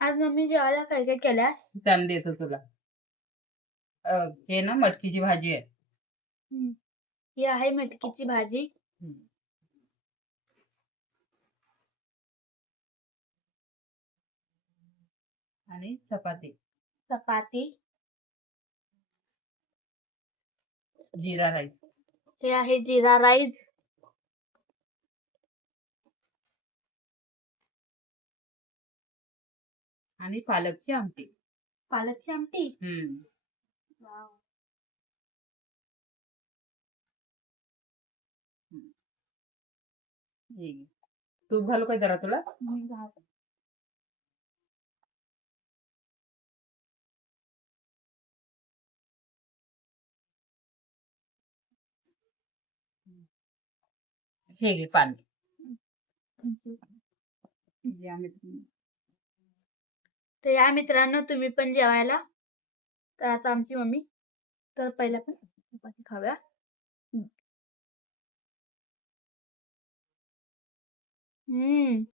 आज मम्मी जेवायला काय काय केल्यास? त्यानं देतो तुला. हे ना मटकीची भाजी आहे. ही आहे मटकीची भाजी. आणि चपाती. चपाती. जिरा राईस. हे आहे जिरा राईस. आणि पालकची आमटी. पालकची आमटी. वाव. तूप घालू काय जरा तुला? हे घे पाणी. तर या मित्रांनो तुम्ही पण जेवायला. तर आता आमची मम्मी. तर पहिला पण चपाती खाऊया.